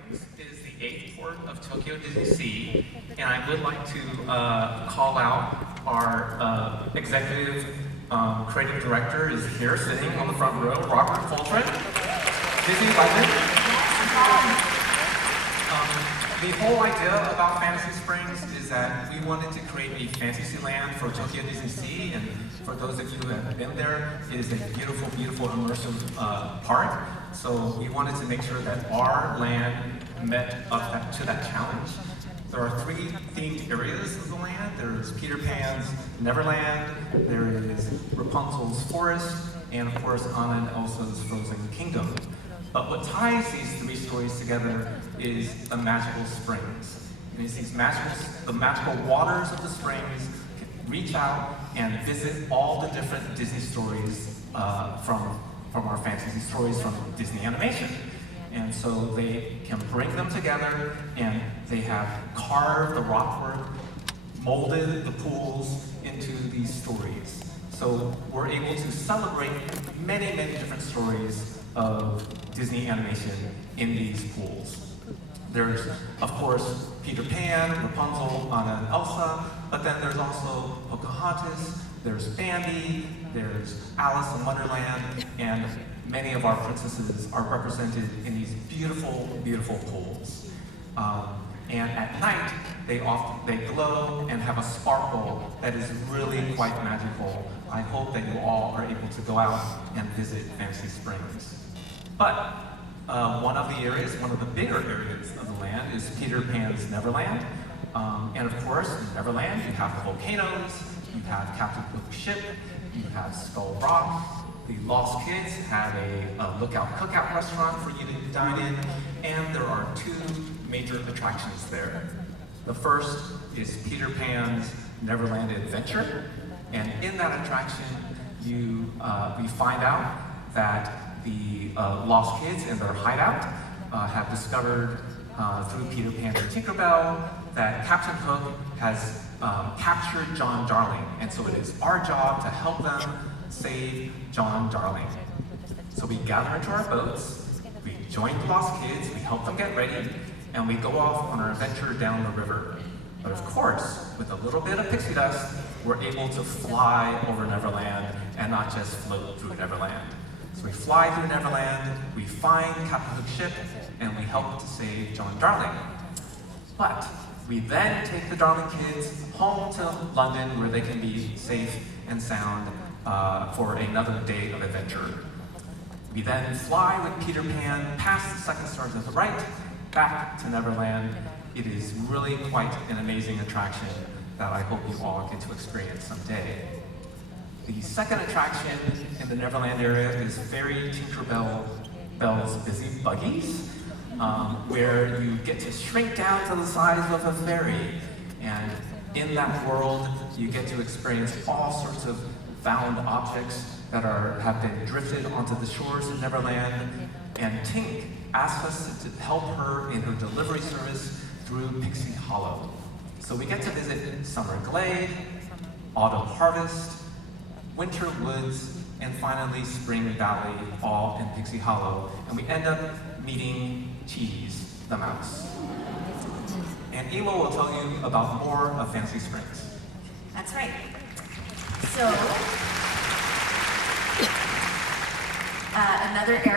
Springs is the 8th port of Tokyo Disney Sea, and I would like to call out our executive creative director is here sitting on the front row, Robert Coltrane, Disney legend. The whole idea about Fantasy Springs is that we wanted to create a fantasy land for Tokyo Disney Sea, and for those of you who have been there, it is a beautiful, beautiful immersive park. So we wanted to make sure that our land met up to that challenge. There are 3 themed areas of the land. There's Peter Pan's Neverland, there is Rapunzel's Forest, and of course Anna and Elsa's Frozen Kingdom. But what ties these 3 stories together is the magical springs. And it's the magical waters of the springs can reach out and visit all the different Disney stories from our fantasy stories from Disney animation. And so they can bring them together, and they have carved the rockwork, molded the pools into these stories. So we're able to celebrate many, many different stories of Disney animation in these pools. There's, of course, Peter Pan, Rapunzel, Anna and Elsa, but then there's also Pocahontas, there's Bambi, there's Alice in Wonderland, and many of our princesses are represented in these beautiful, beautiful pools. And at night, they glow and have a sparkle that is really quite magical. I hope that you all are able to go out and visit Fantasy Springs. But one of the bigger areas of the land is Peter Pan's Neverland. And of course, in Neverland, you have the volcanoes, you have Captain Hook's ship, you have Skull Rock. The Lost Kids have a Lookout Cookout restaurant for you to dine in, and there are 2 major attractions there. The first is Peter Pan's Neverland Adventure, and in that attraction, we find out that the Lost Kids in their hideout have discovered through Peter Pan and Tinkerbell that Captain Hook has captured John Darling, and so it is our job to help them save John Darling. So we gather into our boats, we join the Lost Kids, we help them get ready, and we go off on our adventure down the river. But of course, with a little bit of pixie dust, we're able to fly over Neverland and not just float through Neverland. So we fly through Neverland, we find Captain Hook's ship, and we help to save John Darling. But we then take the Darling kids home to London where they can be safe and sound for another day of adventure. We then fly with Peter Pan past the second stars at the right, back to Neverland. It is really quite an amazing attraction that I hope you all get to experience someday. The second attraction in the Neverland area is Fairy Tinkerbell's Busy Buggies, where you get to shrink down to the size of a fairy. And in that world, you get to experience all sorts of found objects that have been drifted onto the shores of Neverland. And Tink asked us to help her in her delivery service through Pixie Hollow. So we get to visit Summer Glade, Autumn Harvest, Winter Woods, and finally Spring Valley, all in Pixie Hollow. And we end up meeting Cheese, the mouse. And Emo will tell you about more of Fantasy Springs. That's right. So, another area